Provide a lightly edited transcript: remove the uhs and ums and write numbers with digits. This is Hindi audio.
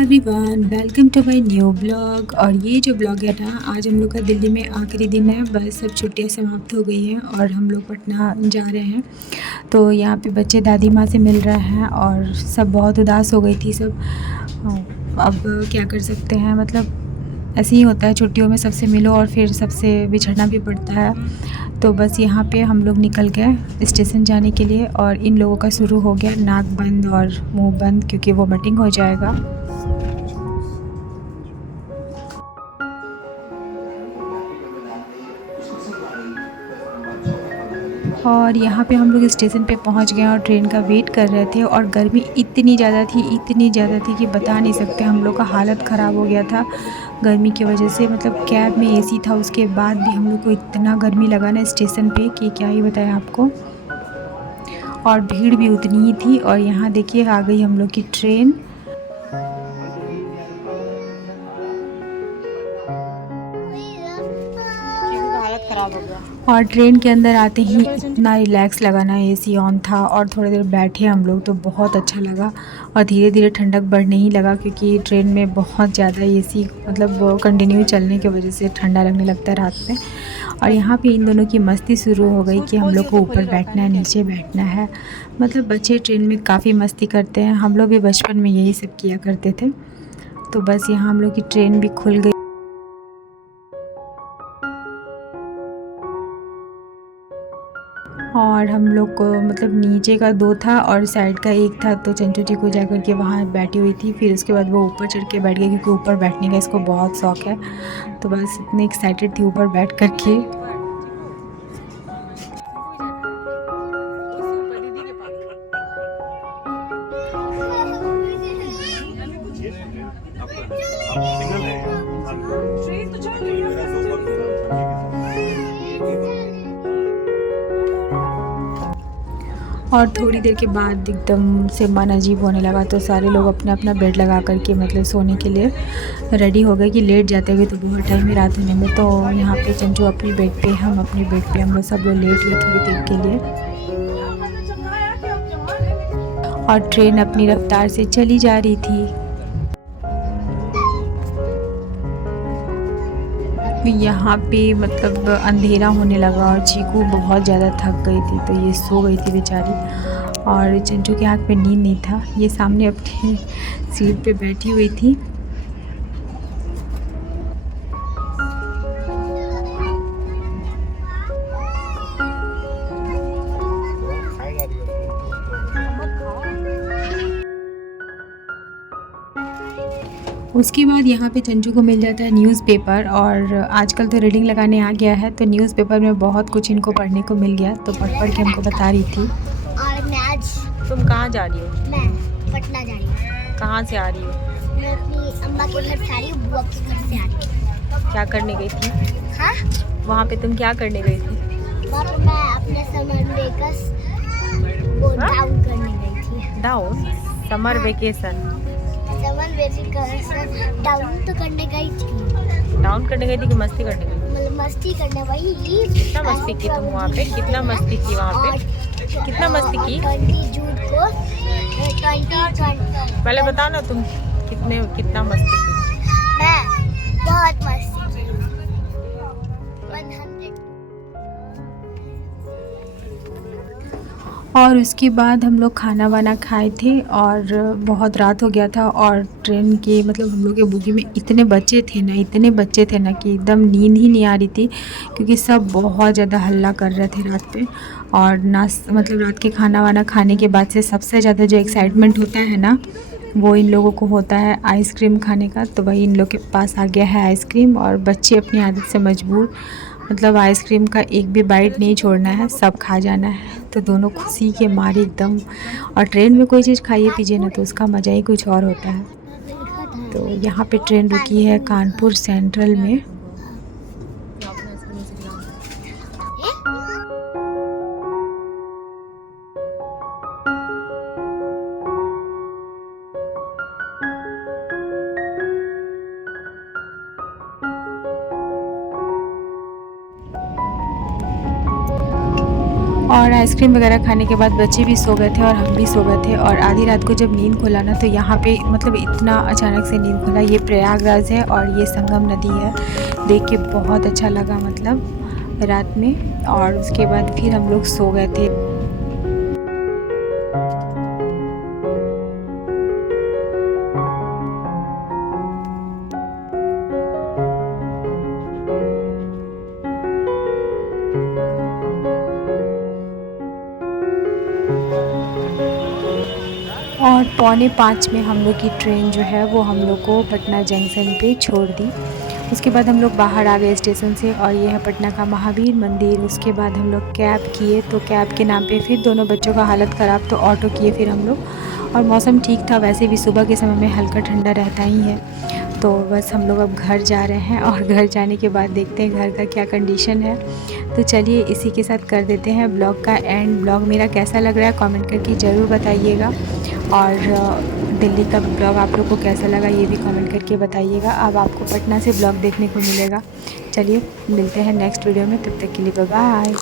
Everyone, welcome to my new blog. और ये जो ब्लॉग है ना, आज हम लोग का दिल्ली में आखिरी दिन है। बस सब छुट्टियां समाप्त हो गई हैं और हम लोग पटना जा रहे हैं। तो यहाँ पे बच्चे दादी माँ से मिल रहे हैं और सब बहुत उदास हो गई थी सब। अब क्या कर सकते हैं, मतलब ऐसे ही होता है, छुट्टियों में सबसे मिलो और फिर सबसे बिछड़ना भी पड़ता है। तो बस यहाँ पे हम लोग निकल गए स्टेशन जाने के लिए और इन लोगों का शुरू हो गया नाक बंद और मुंह बंद, क्योंकि वोमिटिंग हो जाएगा। और यहाँ पे हम लोग स्टेशन पे पहुँच गए और ट्रेन का वेट कर रहे थे। और गर्मी इतनी ज़्यादा थी कि बता नहीं सकते, हम लोग का हालत ख़राब हो गया था गर्मी की वजह से। मतलब कैब में एसी था, उसके बाद भी हम लोग को इतना गर्मी लगा ना स्टेशन पे कि क्या ही बताएं आपको। और भीड़ भी उतनी ही थी। और यहाँ देखिए आ गई हम लोग की ट्रेन। हालत खराब हो गया। और ट्रेन के अंदर आते ही इतना रिलैक्स लगा ना, एसी ऑन था और थोड़ी देर बैठे हम लोग तो बहुत अच्छा लगा। और धीरे धीरे ठंडक बढ़ने ही लगा, क्योंकि ट्रेन में बहुत ज़्यादा एसी मतलब कंटिन्यू चलने की वजह से ठंडा लगने लगता है रात में। और यहाँ पे इन दोनों की मस्ती शुरू हो गई कि हम लोग को ऊपर बैठना है, नीचे बैठना है। मतलब बच्चे ट्रेन में काफ़ी मस्ती करते हैं, हम लोग भी बचपन में यही सब किया करते थे। तो बस यहाँ हम लोग की ट्रेन भी खुल गई। और हम लोग को मतलब नीचे का दो था और साइड का एक था, तो चंचू जी को जाकर के वहाँ बैठी हुई थी। फिर उसके बाद वो ऊपर चढ़ के बैठ गई, क्योंकि ऊपर बैठने का इसको बहुत शौक़ है। तो बस इतनी एक्साइटेड थी ऊपर बैठ कर के। और थोड़ी देर के बाद एकदम से मन अजीब होने लगा, तो सारे लोग अपना अपना बेड लगा करके मतलब सोने के लिए रेडी हो गए कि लेट जाते हुए तो बहुत टाइम ही रात होने में। तो यहाँ पे चंचू अपनी बेड पे, हम अपने बेड पे, हम लोग सब लोग लेट गए थोड़ी देर के लिए। और ट्रेन अपनी रफ्तार से चली जा रही थी। यहाँ पे मतलब अंधेरा होने लगा और चीकू बहुत ज़्यादा थक गई थी, तो ये सो गई थी बेचारी। और चंचू के आँख में नींद नहीं था, ये सामने अपनी सीट पे बैठी हुई थी। उसके बाद यहाँ पे चंचू को मिल जाता है न्यूज़पेपर। और आजकल तो रीडिंग लगाने आ गया है, तो न्यूज़पेपर में बहुत कुछ इनको पढ़ने को मिल गया, तो पढ़ पढ़ के हमको बता रही थी। और मैं आज तुम कहाँ जा रही हो? मैं पटना जा रही हूँ। कहाँ से आ रही हो? मैं अपनी अम्मा के घर से आ रही हूँ, बुआ के घर से आ रही हूँ। क्या करने गई थी? हाँ, वहाँ पे तुम क्या करने गई थी? वहाँ पे मैं अपने समर वेकेशन को डाउन करने गई थी। Down? Summer vacation? Summer vacation down तो करने गई थी। डाउन करने गई थी कि मस्ती करने गई? मतलब मस्ती करने वही। कितना मस्ती की तुम वहाँ पे? कितना मस्ती की वहाँ पे? कितना मस्ती की? 20 जून को 20 पहले बताओ ना, तुम कितना मस्ती की? मैं बहुत मस्ती की। 100। और उसके बाद हम लोग खाना वाना खाए थे और बहुत रात हो गया था। और ट्रेन के मतलब हम लोग के बोगी में इतने बच्चे थे ना कि एकदम नींद ही नहीं आ रही थी, क्योंकि सब बहुत ज़्यादा हल्ला कर रहे थे रात पे। और मतलब रात के खाना वाना खाने के बाद से सबसे ज़्यादा जो एक्साइटमेंट होता है ना, वो इन लोगों को होता है आइसक्रीम खाने का। तो वही इन लोग के पास आ गया है आइसक्रीम, और बच्चे अपनी आदत से मजबूर, मतलब आइसक्रीम का एक भी बाइट नहीं छोड़ना है, सब खा जाना है। तो दोनों खुशी के मारे एकदम। और ट्रेन में कोई चीज़ खाइए पीजिए ना, तो उसका मज़ा ही कुछ और होता है। तो यहाँ पे ट्रेन रुकी है कानपुर सेंट्रल में। और आइसक्रीम वगैरह खाने के बाद बच्चे भी सो गए थे और हम भी सो गए थे। और आधी रात को जब नींद खुला ना, तो यहाँ पे मतलब इतना अचानक से नींद खुला। ये प्रयागराज है और ये संगम नदी है। देख के बहुत अच्छा लगा मतलब रात में। और उसके बाद फिर हम लोग सो गए थे। और 4:45 में हम लोग की ट्रेन जो है वो हम लोग को पटना जंक्शन पे छोड़ दी। उसके बाद हम लोग बाहर आ गए स्टेशन से। और ये है पटना का महावीर मंदिर। उसके बाद हम लोग कैब किए, तो कैब के नाम पे फिर दोनों बच्चों का हालत ख़राब, तो ऑटो किए फिर हम लोग। और मौसम ठीक था, वैसे भी सुबह के समय में हल्का ठंडा रहता ही है। तो बस हम लोग अब घर जा रहे हैं और घर जाने के बाद देखते हैं घर का क्या कंडीशन है। तो चलिए इसी के साथ कर देते हैं ब्लॉग का एंड। ब्लॉग मेरा कैसा लग रहा है कमेंट करके ज़रूर बताइएगा। और दिल्ली का ब्लॉग आप लोग को कैसा लगा ये भी कमेंट करके बताइएगा। अब आपको पटना से ब्लॉग देखने को मिलेगा। चलिए मिलते हैं नेक्स्ट वीडियो में, तब तक के लिए बाय बाय।